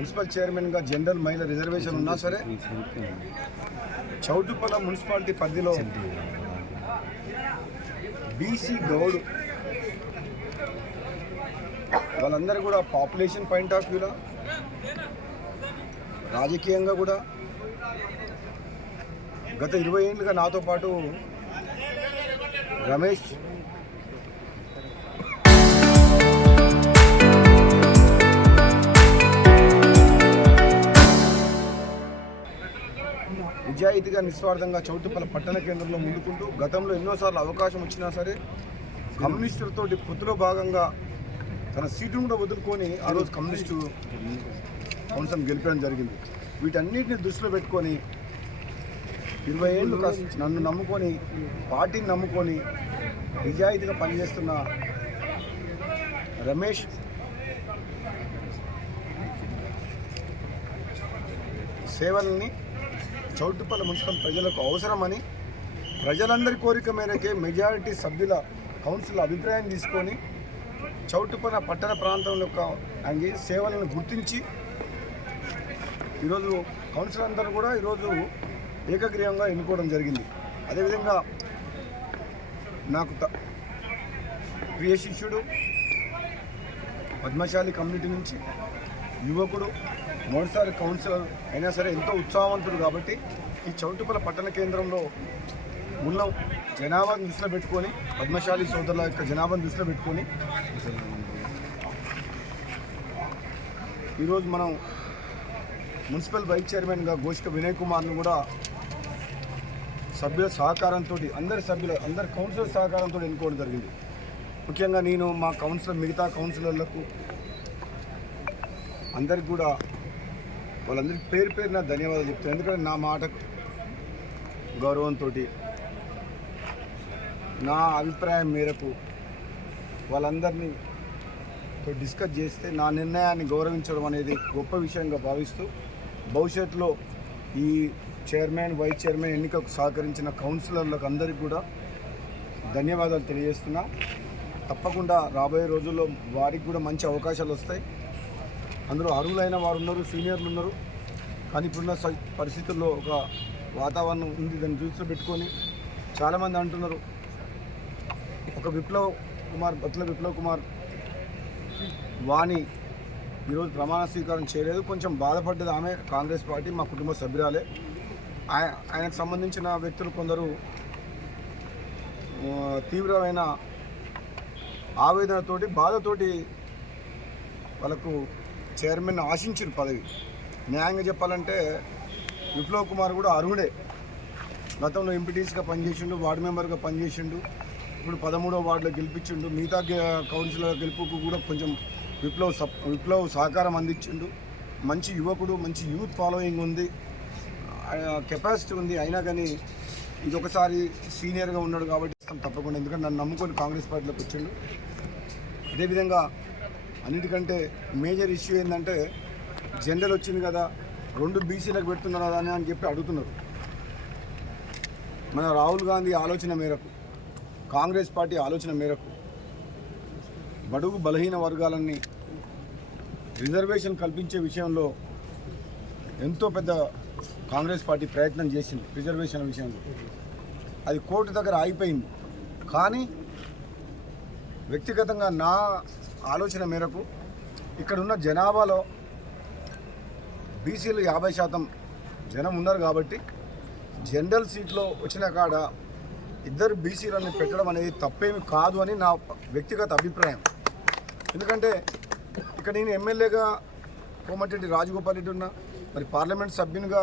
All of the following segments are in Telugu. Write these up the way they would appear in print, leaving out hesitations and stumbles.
మున్సిపల్ చైర్మన్గా జనరల్ మహిళా రిజర్వేషన్ ఉన్నా సరే చౌటుప్పల మున్సిపాలిటీ పరిధిలో బీసీ గౌడ్ వాళ్ళందరూ కూడా పాపులేషన్ పాయింట్ ఆఫ్ వ్యూలో రాజకీయంగా కూడా గత 20 ఏళ్ళుగా నాతో పాటు రమేష్ నిజాయితీగా నిస్వార్థంగా చౌటుప్పల పట్టణ కేంద్రంలో ముందుకుంటూ గతంలో ఎన్నోసార్లు అవకాశం వచ్చినా సరే కమ్యూనిస్టులతో పొత్తులో భాగంగా తన సీటును కూడా వదులుకొని ఆ రోజు కమ్యూనిస్టు కౌన్సిల్ గెలిపడం జరిగింది. వీటన్నిటిని దృష్టిలో పెట్టుకొని 20 ఏళ్ళు నన్ను నమ్ముకొని పార్టీని నమ్ముకొని నిజాయితీగా పనిచేస్తున్న రమేష్ సేవల్ని చౌటుప్పల మున్సిపల్ ప్రజలకు అవసరమని ప్రజలందరి కోరిక మేరకే మెజారిటీ సభ్యుల కౌన్సిల్ అభిప్రాయం తీసుకొని చౌటుప్పల పట్టణ ప్రాంతం యొక్క సేవలను గుర్తించి ఈరోజు కౌన్సిల్ అందరూ కూడా ఈరోజు ఏకగ్రీవంగా ఎన్నుకోవడం జరిగింది. అదేవిధంగా నాకు ప్రియ శిష్యుడు పద్మశాలి కమ్యూనిటీ నుంచి యువకుడు మొదటిసారి కౌన్సిలర్ అయినా సరే ఎంతో ఉత్సాహవంతుడు కాబట్టి ఈ చౌటుప్పల పట్టణ కేంద్రంలో ఉన్న జనాభాను దృష్టిలో పెట్టుకొని పద్మశాలి సోదరుల యొక్క జనాభాను దృష్టిలో పెట్టుకొని ఈరోజు మనం మున్సిపల్ వైస్ చైర్మన్గా గోష్ఠ వినయ్ కుమార్ను కూడా సభ్యుల సహకారంతో అందరి కౌన్సిలర్ సహకారంతో ఎన్నుకోవడం జరిగింది. ముఖ్యంగా నేను మా మిగతా కౌన్సిలర్లకు అందరికి కూడా వాళ్ళందరికీ పేరున ధన్యవాదాలు చెప్తాను. ఎందుకంటే నా మాటకు గౌరవంతో నా అభిప్రాయం మేరకు వాళ్ళందరినీ డిస్కస్ చేస్తే నా నిర్ణయాన్ని గౌరవించడం అనేది గొప్ప విషయంగా భావిస్తూ భవిష్యత్తులో ఈ చైర్మన్ వైస్ చైర్మన్ ఎన్నికకు సహకరించిన కౌన్సిలర్లకు అందరికీ కూడా ధన్యవాదాలు తెలియజేస్తున్నా. తప్పకుండా రాబోయే రోజుల్లో వారికి కూడా మంచి అవకాశాలు వస్తాయి. అందులో అర్హులైన వారు ఉన్నారు, సీనియర్లు ఉన్నారు. కానీ ఇప్పుడున్న పరిస్థితుల్లో ఒక వాతావరణం ఉంది, దాన్ని దృష్టిలో పెట్టుకొని చాలామంది అంటున్నారు ఒక బత్తుల విప్లవ్ కుమార్ వాణి ఈరోజు ప్రమాణ స్వీకారం చేయలేదు. కొంచెం బాధపడ్డది ఆమె, కాంగ్రెస్ పార్టీ మా కుటుంబ సభ్యురాలే. ఆయనకు సంబంధించిన వ్యక్తులు కొందరు తీవ్రమైన ఆవేదనతోటి బాధతోటి వాళ్ళకు చైర్మన్ ఆశించిన పదవి. న్యాయంగా చెప్పాలంటే విప్లవ్ కుమార్ కూడా అర్హుడే. గతంలో ఎంపీటీసీగా పనిచేసిండు, వార్డు మెంబర్గా పనిచేసిండు, ఇప్పుడు 13వ వార్డులో గెలిపించిండు. మిగతా కౌన్సిలర్ గెలుపుకు కూడా కొంచెం విప్లవ్ సహకారం అందించిండు. మంచి యువకుడు, మంచి యూత్ ఫాలోయింగ్ ఉంది, కెపాసిటీ ఉంది. అయినా కానీ ఇదొకసారి సీనియర్గా ఉన్నాడు కాబట్టి తప్పకుండా, ఎందుకంటే నన్ను నమ్ముకొని కాంగ్రెస్ పార్టీలోకి వచ్చిండు. అదేవిధంగా అన్నిటికంటే మేజర్ ఇష్యూ ఏంటంటే జనరల్ వచ్చింది కదా, 2 బీసీలకు పెడుతున్నారు కదా అని చెప్పి అడుగుతున్నారు. మన రాహుల్ గాంధీ ఆలోచన మేరకు, కాంగ్రెస్ పార్టీ ఆలోచన మేరకు బడుగు బలహీన వర్గాలన్నీ రిజర్వేషన్ కల్పించే విషయంలో ఎంతో పెద్ద కాంగ్రెస్ పార్టీ ప్రయత్నం చేసింది. రిజర్వేషన్ విషయంలో అది కోర్టు దగ్గర ఆగిపోయింది. కానీ వ్యక్తిగతంగా నా ఆలోచన మేరకు ఇక్కడున్న జనాభాలో బీసీలు 50% జనం ఉన్నారు కాబట్టి జనరల్ సీట్లో వచ్చిన కాడ 2 బీసీలను పెట్టడం అనేది తప్పేమి కాదు అని నా వ్యక్తిగత అభిప్రాయం. ఎందుకంటే ఇక్కడ నేను ఎమ్మెల్యేగా కోమటిరెడ్డి రాజగోపాల్ రెడ్డి ఉన్నా, మరి పార్లమెంట్ సభ్యునిగా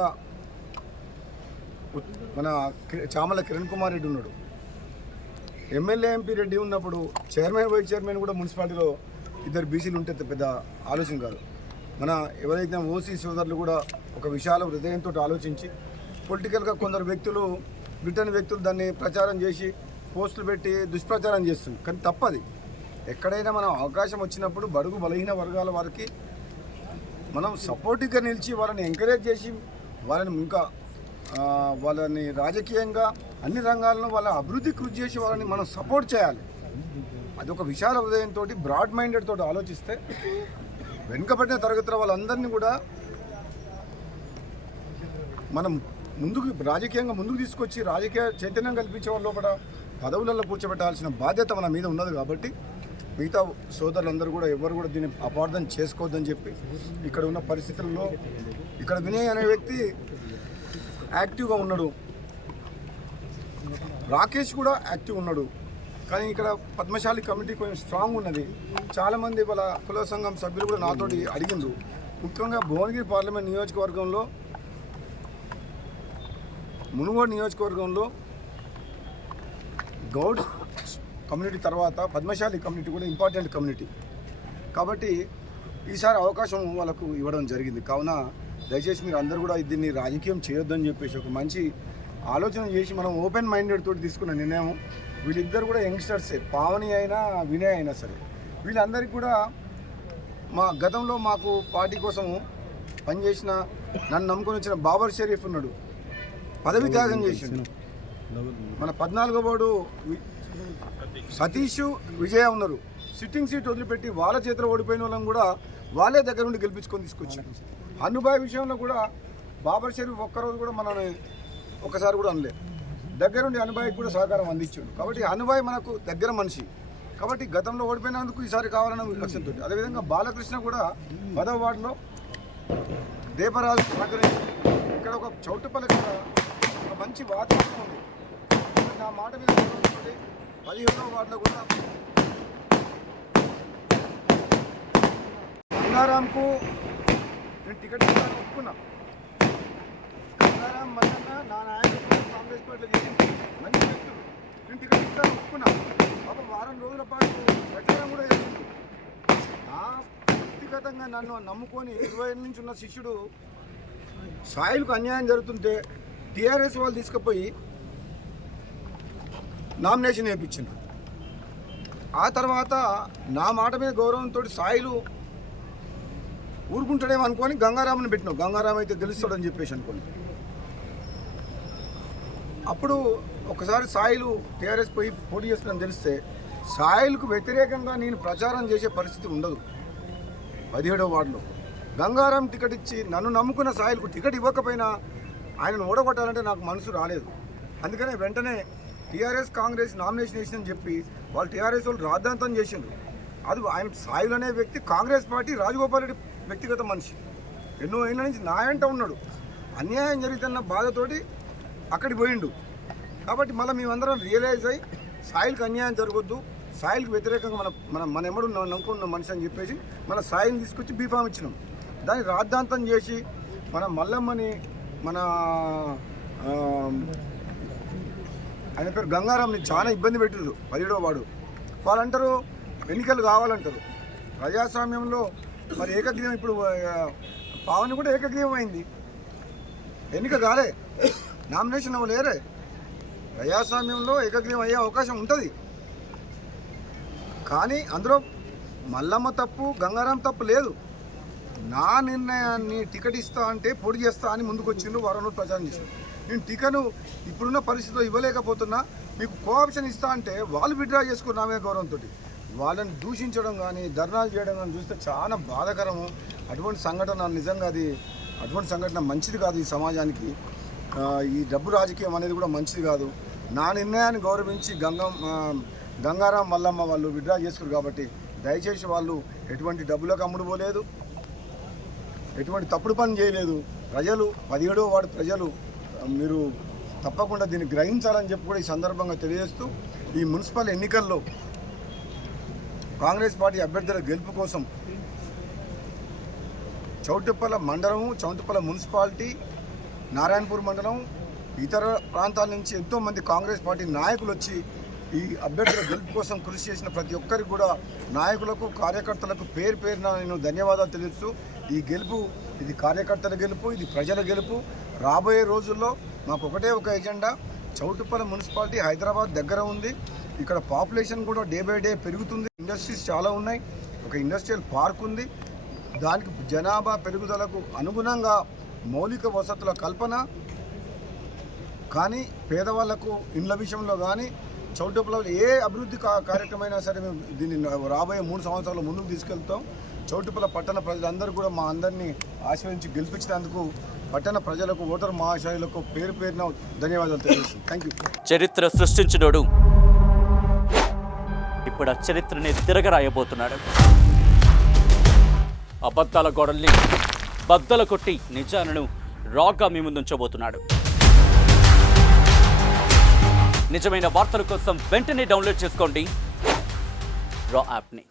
మన చామల కిరణ్ కుమార్ రెడ్డి ఉన్నాడు. ఎమ్మెల్యే ఎంపీ రెడ్డి ఉన్నప్పుడు చైర్మన్ వైస్ చైర్మన్ కూడా మున్సిపాలిటీలో 2 బీసీలు ఉంటే పెద్ద ఆలోచన కాదు. మన ఎవరైతే ఓసీ సోదరులు కూడా ఒక విశాల హృదయంతో ఆలోచించి పొలిటికల్గా కొందరు వ్యక్తులు బ్రిటన్ వ్యక్తులు దాన్ని ప్రచారం చేసి పోస్టులు పెట్టి దుష్ప్రచారం చేస్తుంది. కానీ తప్పది. ఎక్కడైనా మనం అవకాశం వచ్చినప్పుడు బడుగు బలహీన వర్గాల వారికి మనం సపోర్టివ్గా నిలిచి వాళ్ళని ఎంకరేజ్ చేసి వాళ్ళని ఇంకా వాళ్ళని రాజకీయంగా అన్ని రంగాల్లో వాళ్ళ అభివృద్ధి కృషి చేసి వాళ్ళని మనం సపోర్ట్ చేయాలి. అది ఒక విశాల హృదయంతో బ్రాడ్ మైండెడ్ తోటి ఆలోచిస్తే వెనుకబడిన తరగతుల వాళ్ళందరినీ కూడా మనం ముందుకు రాజకీయంగా ముందుకు తీసుకొచ్చి రాజకీయ చైతన్యం కల్పించే వాళ్ళ లోపల పదవులలో కూర్చోబెట్టాల్సిన బాధ్యత మన మీద ఉన్నది. కాబట్టి మిగతా సోదరులందరూ కూడా ఎవరు కూడా దీన్ని అపార్థం చేసుకోవద్దని చెప్పి ఇక్కడ ఉన్న పరిస్థితుల్లో ఇక్కడ వినయ్ అనే వ్యక్తి యాక్టివ్గా ఉన్నాడు, రాకేష్ కూడా యాక్టివ్ ఉన్నాడు. కానీ ఇక్కడ పద్మశాలి కమిటీ కొంచెం స్ట్రాంగ్ ఉన్నది. చాలామంది వాళ్ళ కుల సంఘం సభ్యులు కూడా నాతోటి అడిగిండ్రు. ముఖ్యంగా భువనగిరి పార్లమెంట్ నియోజకవర్గంలో, మునుగోడు నియోజకవర్గంలో గౌడ్ కమ్యూనిటీ తర్వాత పద్మశాలి కమ్యూనిటీ కూడా ఇంపార్టెంట్ కమ్యూనిటీ. కాబట్టి ఈసారి అవకాశం వాళ్ళకు ఇవ్వడం జరిగింది. కావున దయచేసి మీరు అందరూ కూడా దీన్ని రాజకీయం చేయొద్దని చెప్పేసి ఒక మంచి ఆలోచన చేసి మనం ఓపెన్ మైండెడ్ తోటి తీసుకున్న నిర్ణయం. వీళ్ళిద్దరు కూడా యంగ్స్టర్సే, పావని అయినా వినయ్ అయినా సరే. వీళ్ళందరికీ కూడా మా గతంలో మాకు పార్టీ కోసము పనిచేసిన, నన్ను నమ్ముకొని వచ్చిన బాబర్ షరీఫ్ ఉన్నాడు, పదవి త్యాగం చేసిండు. మన 14వ వార్డు సతీష్ విజయ ఉన్నారు, సిట్టింగ్ సీట్ వదిలిపెట్టి వాళ్ళ చేతిలో ఓడిపోయిన వాళ్ళని కూడా వాళ్ళే దగ్గర నుండి గెలిపించుకొని తీసుకొచ్చారు. అనుబాయ్ విషయంలో కూడా బాబర్ షరీఫ్ ఒక్కరోజు కూడా మనల్ని ఒకసారి కూడా అనలేదు, దగ్గరుండి అనుబాయ్కి కూడా సహకారం అందించాడు. కాబట్టి అనుబాయ్ మనకు దగ్గర మనిషి. కాబట్టి గతంలో ఓడిపోయినందుకు ఈసారి కావాలన్న లక్ష్యంతో. అదేవిధంగా బాలకృష్ణ కూడా 10వ వార్డులో దీపరాజు సహకరించి ఇక్కడ ఒక చౌటుపల్లి కూడా ఒక మంచి వాతావరణం ఉంది. నా మాట మీద 17వ వార్డులో కూడా గంగారాంకు నేను టికెట్ ఇస్తాను ఒప్పుకున్నా. గంగారాం మల్లన్న నా నాయకుడు కాంగ్రెస్ పార్టీలో చేసింది, మంచి వ్యక్తులు, నేను టికెట్ ఇస్తాను ఒప్పుకున్నా. పాప వారం రోజుల పాటు ప్రచారం కూడా చేసింది. నా వ్యక్తిగతంగా నన్ను నమ్ముకొని 20 ఏళ్ళ నుంచి ఉన్న శిష్యుడు సాయిలకు అన్యాయం జరుగుతుంటే టీఆర్ఎస్ వాళ్ళు తీసుకుపోయి నామినేషన్ వేయించింది. ఆ తర్వాత నా మాట మీద గౌరవంతో సాయిలు ఊరుకుంటాడేమో అనుకొని గంగారాంని పెట్టినావు, గంగారాం అయితే గెలుస్తాడని చెప్పేసి అనుకోని. అప్పుడు ఒకసారి సాయిలు టీఆర్ఎస్ పోయి పోటీ చేస్తుందని తెలిస్తే సాయిలకు వ్యతిరేకంగా నేను ప్రచారం చేసే పరిస్థితి ఉండదు. 17వ వార్డులో గంగారాం టికెట్ ఇచ్చి నన్ను నమ్ముకున్న సాయిలకు టికెట్ ఇవ్వకపోయినా ఆయనను ఓడగొట్టాలంటే నాకు మనసు రాలేదు. అందుకనే వెంటనే టీఆర్ఎస్ కాంగ్రెస్ నామినేషన్ వేసిందని చెప్పి వాళ్ళు టీఆర్ఎస్ వాళ్ళు రాద్ధాంతం చేసిండ్రు. అది ఆయన సాయిలు అనే వ్యక్తి కాంగ్రెస్ పార్టీ రాజగోపాల్ రెడ్డి వ్యక్తిగత మనిషి, ఎన్నో ఏళ్ళ నుంచి నా వెంట ఉన్నాడు. అన్యాయం జరుగుతున్న బాధతోటి అక్కడికి పోయిండు. కాబట్టి మళ్ళీ మేమందరం రియలైజ్ అయ్యి సాయిల్కి అన్యాయం జరగొద్దు, సాయిల్కి వ్యతిరేకంగా మన ఎమ్మడు నమ్ముకున్న మనిషి అని చెప్పేసి మన సాయిని తీసుకొచ్చి బీఫామ్ ఇచ్చినాం. దాన్ని రాద్ధాంతం చేసి మన మల్లమ్మని, మన ఆయన పేరు గంగారాంని చాలా ఇబ్బంది పెట్టారు 17వ వార్డు. వాళ్ళంటారు ఎన్నికలు కావాలంటారు. ప్రజాస్వామ్యంలో మరి ఏకగ్రీవం, ఇప్పుడు పావని కూడా ఏకగ్రీవం అయింది, ఎన్నిక కాలే, నామినేషన్ అవ్వలేరే. ప్రజాస్వామ్యంలో ఏకగ్రీవం అయ్యే అవకాశం ఉంటుంది. కానీ అందులో మల్లమ్మ తప్పు, గంగారాం తప్పు లేదు. నా నిర్ణయాన్ని టికెట్ ఇస్తా అంటే పొడి చేస్తా అని ముందుకు వచ్చిండు, వారం రోజులు ప్రచారం చేశారు. నేను టికెట్ ఇప్పుడున్న పరిస్థితిలో ఇవ్వలేకపోతున్నా, మీకు కోఆప్షన్ ఇస్తా అంటే వాళ్ళు విత్డ్రా చేసుకుని నా మీద గౌరవంతో వాళ్ళని దూషించడం కానీ ధర్నాలు చేయడం కానీ చూస్తే చాలా బాధాకరము. అటువంటి సంఘటన నిజంగా అటువంటి సంఘటన మంచిది కాదు ఈ సమాజానికి. ఈ డబ్బు రాజకీయం అనేది కూడా మంచిది కాదు. నా నిర్ణయాన్ని గౌరవించి గంగారాం మల్లమ్మ వాళ్ళు విత్డ్రా చేసుకున్నారు. కాబట్టి దయచేసి వాళ్ళు ఎటువంటి డబ్బులకు అమ్ముడు పోలేదు, ఎటువంటి తప్పుడు పని చేయలేదు. ప్రజలు 17వ వార్డు ప్రజలు మీరు తప్పకుండా దీన్ని గ్రహించాలని చెప్పి కూడా ఈ సందర్భంగా తెలియజేస్తూ, ఈ మున్సిపల్ ఎన్నికల్లో కాంగ్రెస్ పార్టీ అభ్యర్థుల గెలుపు కోసం చౌటుప్పల మండలము, చౌటుప్పల మున్సిపాలిటీ, నారాయణపూర్ మండలం, ఇతర ప్రాంతాల నుంచి ఎంతోమంది కాంగ్రెస్ పార్టీ నాయకులు వచ్చి ఈ అభ్యర్థుల గెలుపు కోసం కృషి చేసిన ప్రతి ఒక్కరికి కూడా నాయకులకు, కార్యకర్తలకు పేరు పేరున నేను ధన్యవాదాలు తెలుస్తూ, ఈ గెలుపు ఇది కార్యకర్తల గెలుపు, ఇది ప్రజల గెలుపు. రాబోయే రోజుల్లో మాకు ఒకటే ఒక ఎజెండా, చౌటుప్పల మున్సిపాలిటీ హైదరాబాద్ దగ్గర ఉంది. ఇక్కడ పాపులేషన్ కూడా డే బై డే పెరుగుతుంది. ఇండస్ట్రీస్ చాలా ఉన్నాయి, ఒక ఇండస్ట్రియల్ పార్క్ ఉంది. దానికి జనాభా పెరుగుదలకు అనుగుణంగా మౌలిక వసతుల కల్పన కానీ, పేదవాళ్లకు ఇండ్ల విషయంలో కానీ, చౌటుప్పల ఏ అభివృద్ధి కార్యక్రమం అయినా సరే మేము దీన్ని రాబోయే 3 సంవత్సరాల ముందుకు తీసుకెళ్తాం. చౌటుప్పల పట్టణ ప్రజలందరూ కూడా మా అందరినీ ఆశీర్వదించి గెలిపించినందుకు పట్టణ ప్రజలకు ఓటర్ మహాశయులకు పేరు పేరున ధన్యవాదాలు తెలియజేస్తాను. Thank you. చరిత్ర సృష్టించినోడు ఇప్పుడు ఆ చరిత్రని తిరగరాయబోతున్నాడు. అబద్ధాల గోడల్ని బద్దలు కొట్టి నిజాలను రాగా మీ ముందుంచబోతున్నాడు. నిజమైన వార్తల కోసం వెంటనే డౌన్లోడ్ చేసుకోండి రా యాప్ని.